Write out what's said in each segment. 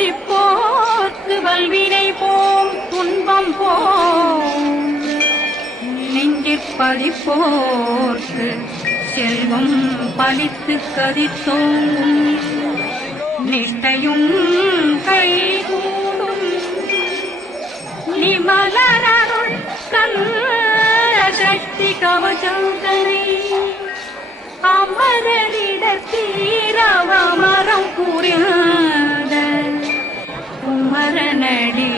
துதிப்போர்க்கு வல்வினை போம் துன்பம் போம் நெஞ்சிற்பதிப்போர்க்கு செல்வம் பலித்து கதித்தோங்கும் நிஷ்டையும் கைகூடும் நிமலருள் சக்தி கவசந்தனை அமரரிடத்தீரவமரம் புரியாத குமரனடி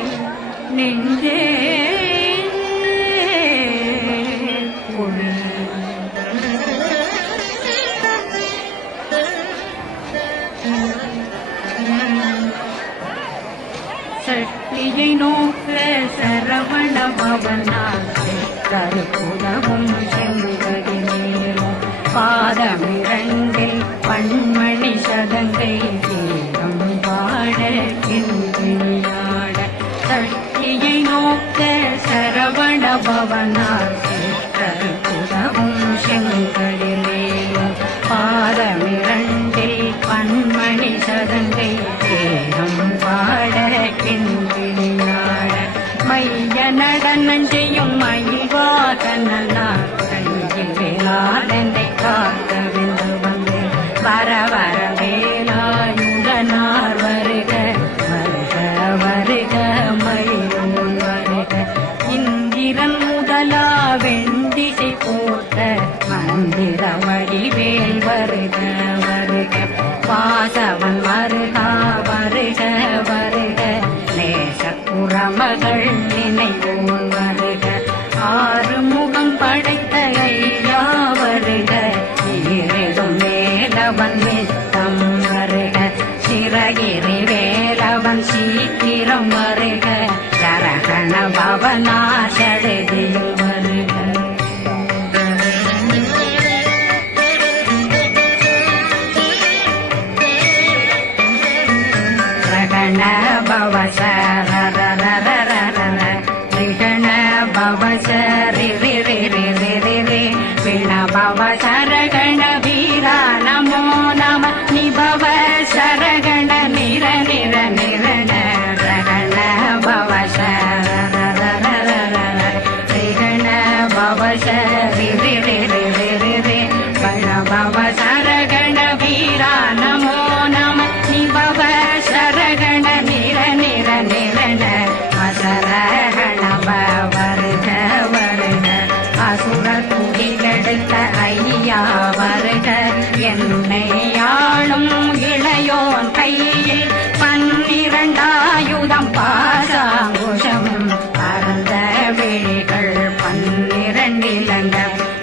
நெஞ்சே சக்தியை நோக்க சரவண பவனால் கருப்புதவும் செங்கடி மேலும் பாதமிரண்டில் பண்மணி சதங்கை தீரம் பாட கிண்ணியாட சக்தியை நோக்க சரவண பவனால் கருப்புதவும் செங்கடி மேலும் பாதமிரண்டில் பண்மணி சதங்கை தீரம் பாட கிண்ணியாட மைய நடனஞ்செய்யும் மயில்வாகனார் கையில் வேளாளனை காக்க வென்று வந்து வர வர வேலாயுதனார் வருக வருக வருக மயிலோன் வருக இந்திரன் முதலா வெண்டிசை போட்ட மந்திர வடிவேல் வருக வருக வாசவன் வருகா வருக வருக நேசப்புறமகள் நினைவோன் வருக ஆறு முகம் படைத்த ஐயா வருக ஈரிடும் வேலவன் நித்தம் வருக சிறகிரி வேலவன் சீக்கிரம் வருக சரகண பவனா சடுதியில் வருக ரகண பவசரி விணபவ சரகண வீரா நமோ நம நிபவ சரகண நிர நிர நிரண ரகண பவசரிகண பவசரி விணபவ சரகண வீரா நமோ நம நிபவ சரகண நிர நிர நிரண அசரகண வருக வருக அசுர குடிலெடுத்த ஐயா வருக என்னை ஆளும் இளையோன் கையில் 12 பாசாங்குஷம் பரந்த விழிகள் 12 இலங்க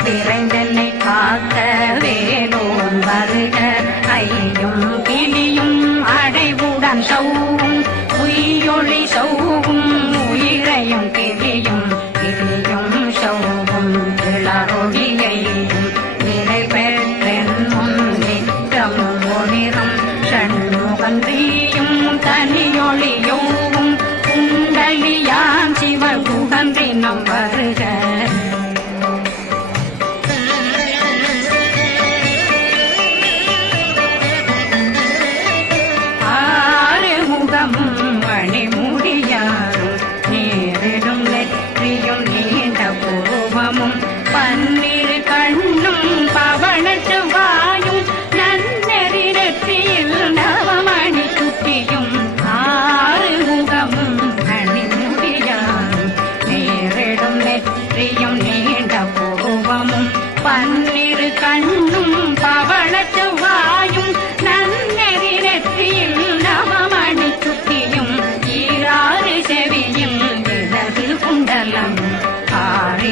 விரைந்தென்னை காக்க வேலோன் வருக ஐயும் கிளியும் அடைவுடன் சௌவும் உயிரொளி சௌவும் உயிரையும் கிளியும் கிளியும் சௌவும் இளரொளியையும் நிலை பெற்றென் முன் நிற்கும் ஒளிரும் சண்முகன்றியும் தனியொளியோவும் குண்டலியாம் சிவகுகன்றினம் வருக மணிமுடியாரும் நேரிடும் நெற்றியும் நீண்ட பூர்வமும் 12 கண்ணும் பவனட்டு வாயும் நன்னெறி நெற்றியில் நவமணி குட்டியும் 6 முகமும் மணிமுடியாரும் நேரிடும் நெற்றியும் நீண்ட பூர்வமும் 12 கண்ணும் பவனட்டு வாயும் நன்னெறி நெற்றியில் நவமணி குட்டியும் 6 செவியும் விலகு குண்டலம் 6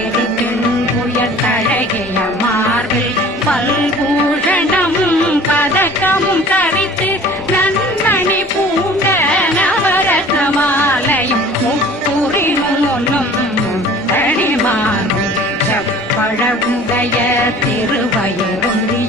புயத்தழகிய மார்பில் பல்பூஷணமும் பதக்கமும் தரித்து நன்மணி பூண்ட நவரத்ன மாலையும் முப்புரினும் தனிமாறும் செப்பழகுடைய திருவயருந்தி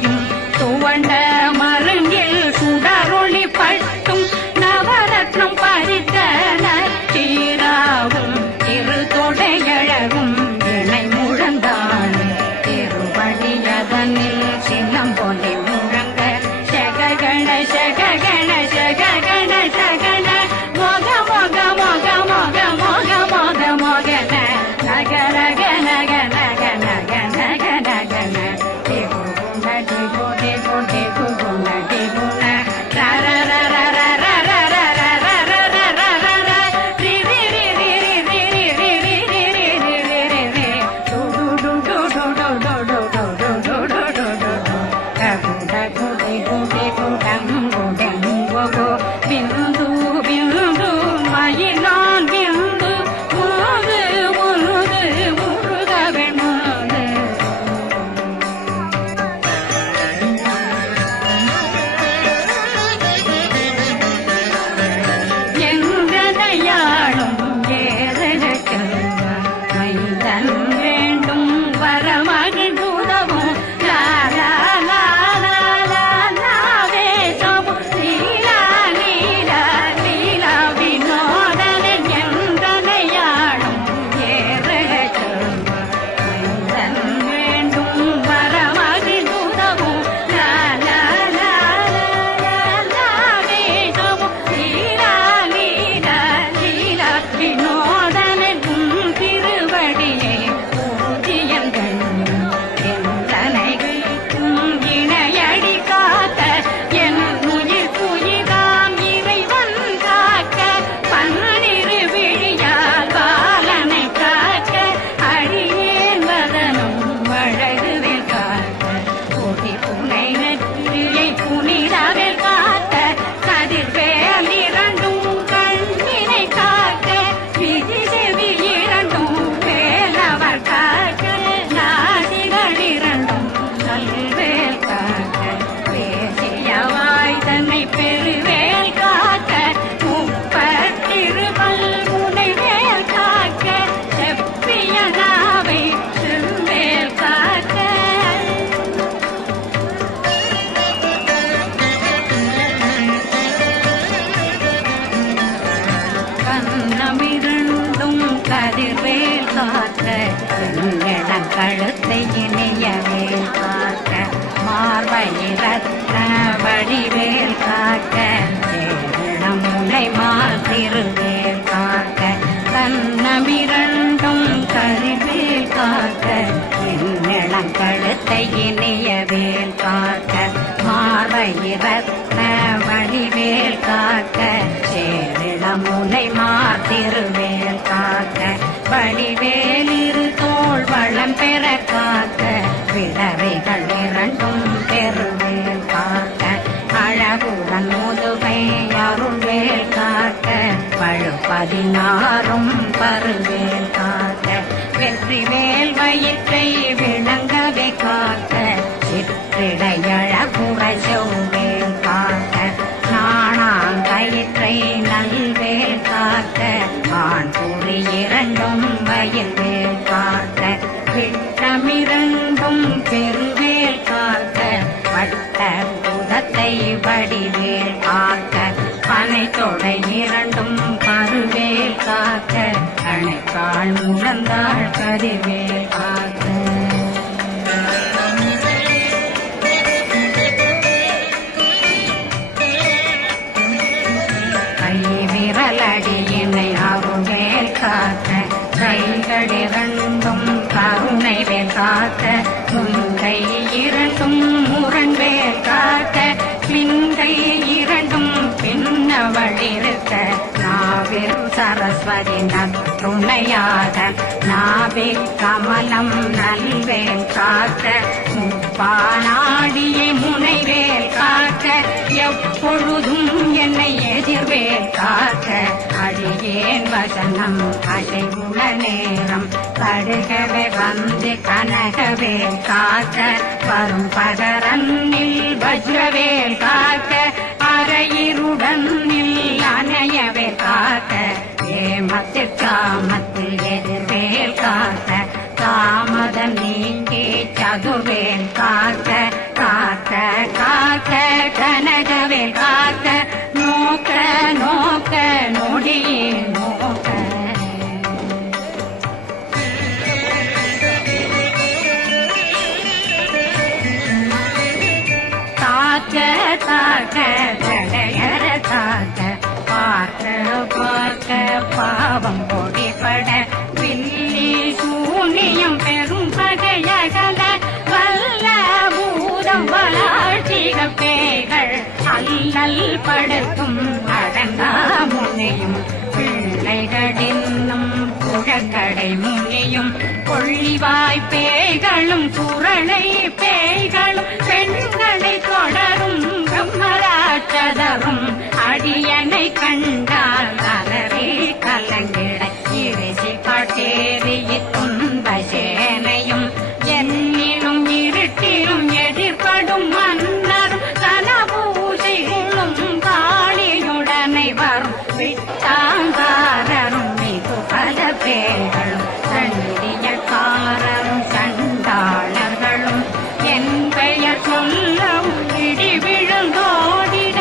கழுத்தை இனியவேல் காக்க மார்பயிரத்ன வடிவேல் காக்க சேரணம் முனை மாத்திருவேல் காக்க கண்ணமிரண்டும் கரிவேல் காக்க என்னிடம் கழுத்தை இனியவேல் காக்க மார்பயிரத்ன வடிவேல் காக்க சேரணம் முனை மாத்திருவேல் காக்க வடிவேலிரு தோள் வளம் பெற காக்க விடவைகள் இரண்டும் பெருவேல் காக்க அழகுடன் முதுகை அருள்வேல் காக்க பழு16 பருவேல் காக்க வெற்றிவேல் வயிற்றை விளங்கவே காக்க சிற்றிடையழகுற செவ்வேல் காக்க நாணாங்கயிற்றை நல்வேல் காக்க ஆண் குறி இரண்டும் வயல்வேல் காக்க விட்டமிரண்டும் பெருவேல் காக்க வட்ட புதத்தை வடிவேல் காக்க பனை தொடை இரண்டும் கருவேல் காக்க அணைக்கால் முழந்தாள் கருவேல் காக்க விரலடியினை அருள்வேல் காக்க கைகளிரண்டும் கருணை வேல் காக்க முன்கை இரண்டும் முரண்வேல் காக்க பின்கை இரண்டும் பின்னவழிருக்க நாவில் சரஸ்வதி நற்றுணையாக நாவி கமலம் நல்வேல் காக்க முப்பானாடியை முனைவேல் காக்க எப்பொழுதும் என்னை எதிர்வேல் காக்க அடியேன் வசனம் அசைவுள்ள நேரம் கடுகவே வந்து கனகவேல் காக்க வரும் பகரன்னில் வஜ்ரவேல் காக்க அரையிருடன் அணையவேல் காக்க ஏமத்தில் காமத்தில் எதிர்வேல் காக்க தாமதம் நீங்கி சதுர்வேல் காக்க காக்க காக்க கனகவேல் காக்க நோக்க நோக்க நொடியே நோக்க தாக்க தாக்க தடையற தாக்க பார்க்க பார்க்க பாவம் பொடிபட வில்லி சூனியம் பெரும் பகையகல வல்ல பூதம் வளாழ்ச்சிக பேய்கள் அல்லல் படுத்தும் அடங்கா முனையும் பிள்ளைகளின்னும் புழக்கடை முனியும் கொள்ளிவாய் பேய்களும் சுரணை பேய்களும் பெண்களை தொடரும் பிரம்மராட்சதரும் அடியனை கண்டால் அலறி கலங்கிட இறைசி காட்டேறிய துன்ப சேனையும் என்னிலும் இருட்டிலும் எதிர்படும் மன்னரும் கனபூசிகளும் காளியுடனை வரும் விட்டாங்காரரும் மிகு பல பேர்களும் சண்டியக்காரரும் சண்டாளர்களும் என் பெயர் சொல்லவும் இடி விழுந்தோடிட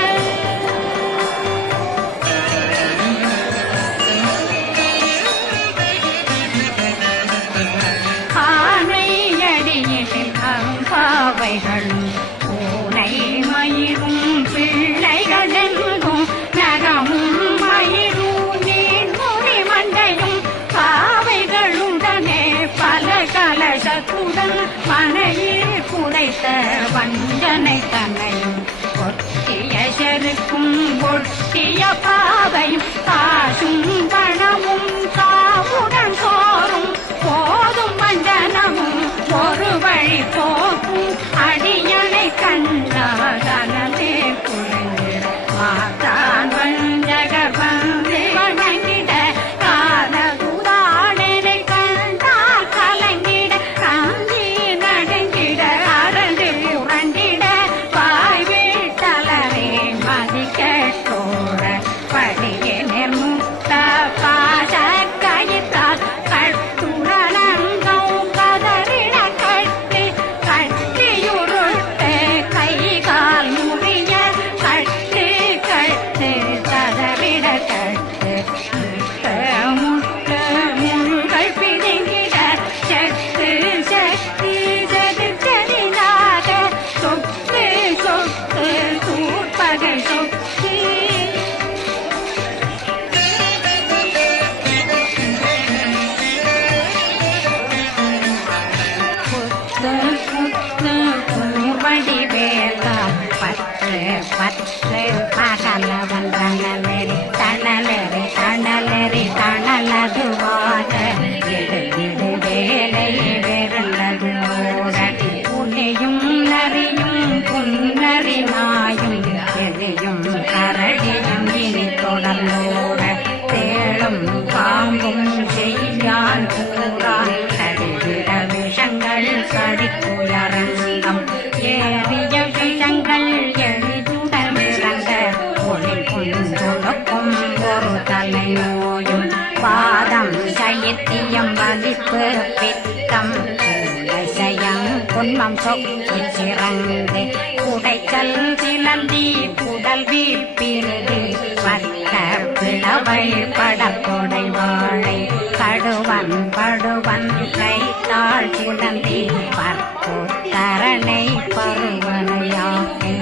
ஆனையடியில் அம்பாவைகளும் பூனை மயிரும் பிள்ளைகளெங்கும் நகமும் மயிரும் நீர்மொழி மண்டையும் பாவைகளுடனே பல கலசத்துடன் மனையில் புடைத்த வஞ்சனை தன்னையும் ஒட்டிய செருக்கும் ஒட்டிய பாவையும் காசும் பணமும் காவுடன் சோறும் போதும் வஞ்சனமும் ஒரு வழி போக்கும் அடியனை கண்டாதனே புரிந்திட மாத்தான் வஞ்சகர் வந்து வணங்கிட காலகுதாடனை கண்டால் கலங்கிட காஞ்சி நடுங்கிட அரண்டு உரண்டிட வாய் வீட்டலரே மதிக்கோட படியே நிர்முக்த பாச கயிற்றால் கட்டுரணங்கோ கதறிட கட்டி கட்டியு வடிவேல்தான் பற்று பற்று பகலவன் தணலெறி தணலெறி தணலெறி தணலதுவாக இடு வேலை வெறுந்தது ஓட புலியும் நரியும் புன்னறி நாயும் எரியும் கரடியும் இனி தொடர்ந்தோட தேளும் பாம்பும் செய்யான் கூறான் கடிவிட விஷங்கள் கடிக்குயரங்கம் ஏறிய விஷங்கள் எளிதுடன் இறங்க ஒளி கொண்டொடுக்கும் ஒரு தலை நோயும் பாதம் சைத்தியம் வலிப்பு பித்தம் குன்மம் சொக்கு சிறந்து குடைச்சல் சிலந்தி குடல் வீப்பிருது வட்ட பிளவை படக்கொடை வாழை கடுவன் படுவன் கைத்தாள் சிலந்தி பற்புத்தரணை பருவனையாக்கி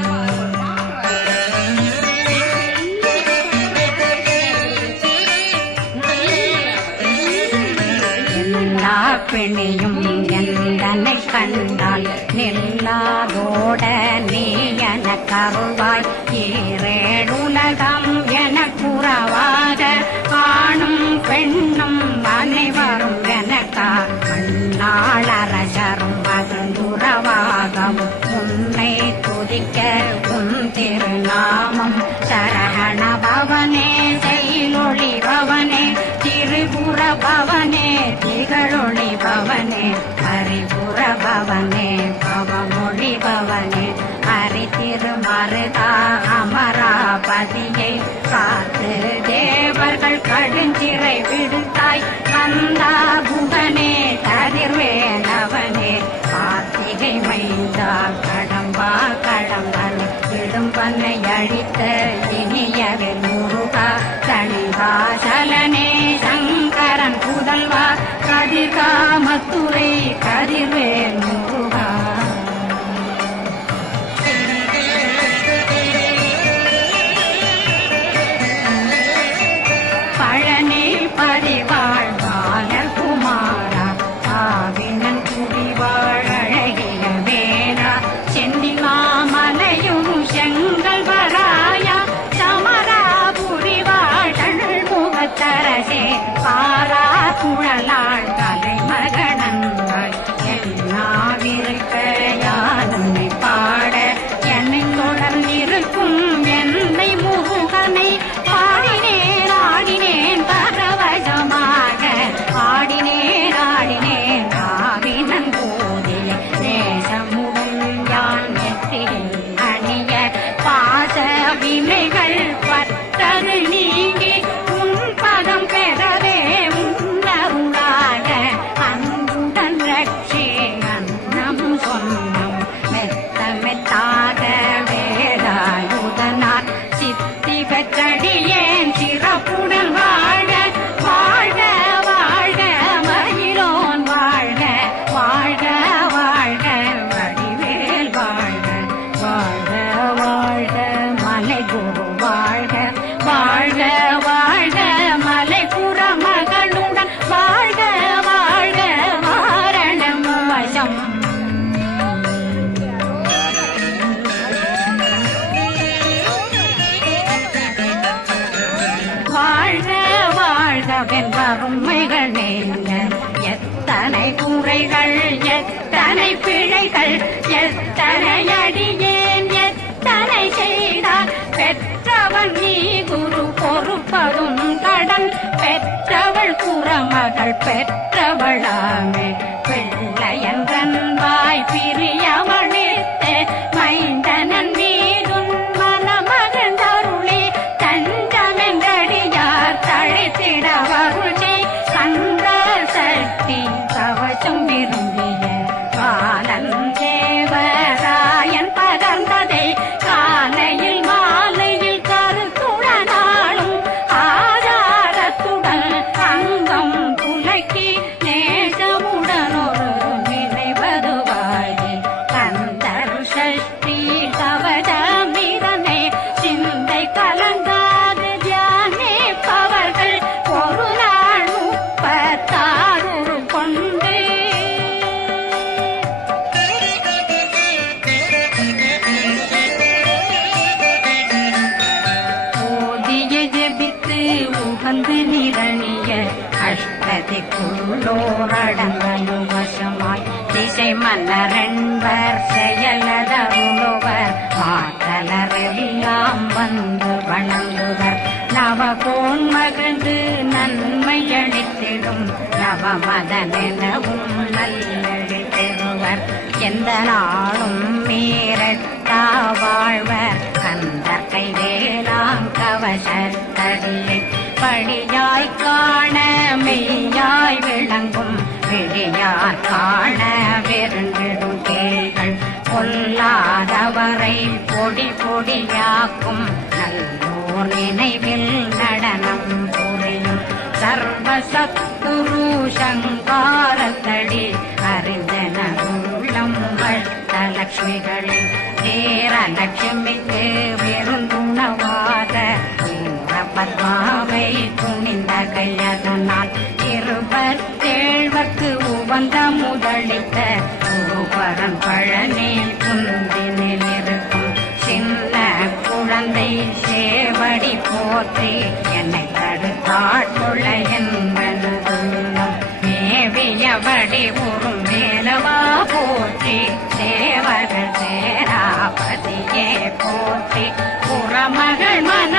பிணியும் எந்தனை கண்டால் நில்லாதோட நீ என கருவாய் ஈரேடுலகம் என குறவாக ஆணும் பெண்ணும் அனைவரும் எனக்கா மண்ணாளரசரும் மகந்துறவாகவும் உன்னை துதிக்க உன் திருநாமம் சரகண பவனே செயலொளி பவனே திரிபுர பவனே திகழொளி பவனே ஹரிபுர பவனே பவமொழி பவனே ஹரி திருமருதா அமராபதியை காத்து தேவர்கள் கடுஞ்சிறை விடுத்தாய் கந்தா புகனே கதிர்வேலவனே கார்த்திகை மைந்தா கடம்பா கடம்பனை இடும்பனை அழித்த இனியவில் முருகா தனிவாசலனே சங்கரன் புதல்வா கதிர்காமத்துறை கதிர்வேல் முருகா பழனி பதிவாழ் பாலர் குமாரா ஆவினன் குடிவாழ் அழகிய வேரா செந்தி மாமலையும் செங்கல் வராயா சமராபுரி வாழல் முகத்தரசே பாரா குழலாள் தலைமகனங்கள் என்னாவிருக்க யானை பாட என்னை தொடர்ந்திருக்கும் என்னை முருகனை பாடினேன் ஆடினேன் பரவசமாக ஆடினேன் ஆடினேன் ஆவினன் போதிய நேசமுடன் யான் நெற்றியில் அணிய பாச வினைகள் பட்டது நீங்கி உன் பதம் பெறவே உன்னருளாக அன்புடன் ரட்சி அன்னம் சொன்னம் மெத்த மெத்தாக வேலாயுதனார் சித்தி பெற்றடியேன் சிறப்புடன் வாழ வாழ்க வாழ்க மயிலோன் வாழ்க வாழ்க வாழ்க வடிவேல் வாழ்க வாழ்க வாழ்க மலை குரு வாழ்க வாழ்க வாழ்க மலை புற மகளுடன் வாழ்க வாழ்க வாரணம் வசம் வாழ்க வாழ்க வெண்பருமைகள் நீங்க எத்தனை குறைகள் எத்தனை பிழைகள் எத்தனை அடியேன் எத்தனை செய்தார் பெற்றவன் நீ குரு பொறுப்பதும் கடன் பெற்றவள் குறமகள் பெற்றவளாமே பிள்ளையன்றன் வாய் பிரியவழித்தே மைந்தனன் மீதும் மனமகந்தருளே தஞ்சமென்றடியார் தழைத்திட வருளே கந்த சக்தி கவசம் விரும்பிய பாலன் தேவராயன் பகர்ந்ததை காலையில் மாலையில் கருத்துடனாலும் ஆதாரத்துடன் அங்கம் துலக்கி நேசமுடன் ஒரு நினைவதுவாகி கந்தர் சஷ்டி கவசமிதனை சிந்தை கலங்காது தியானிப்பவர்கள் ஒரு நாள் 36 கொண்டு திக்குள்ளோரடங்கையும் வசமாய் திசை மன்னரென்பர் செயலதருளுவர் மாற்றலரெல்லாம் வந்து வணங்குவர் நவகோன் மகிழ்ந்து நன்மை அளித்திடும் நவமதனெனவும் நல்லெழில் பெறுவர் எந்த நாளும் மீறட்டா வாழ்வர் கந்தர் கைவேலாங் கவசத்தடியை படியாய் காண மெய்யாய் விளங்கும் விழியார் காண விருந்திடும் கேள்கள் கொல்லாதவரை பொடி பொடியாக்கும் நல்லோர் நினைவில் நடனம் புரியும் சர்வசத்துரு சங்காரத்தடி அறிந்தன உள்ளம் வட்டலட்சுமிகளில் தேரலட்சுமிக்கு விருந்துணவாத பத்மாவை துணிந்த கையதனால் இருபத்தேழ்வர்க்கு உவந்த முதலித்த குருபரன் பழனி குந்தினில் இருக்கும் சின்ன குழந்தை சேவடி போற்றி என்னை தடுத்தாட்கொள்ள என்பனும் மேவியபடி உறும் மேலவா போற்றி தேவர்கள் சேராபதியே போற்றி புறமகள் மன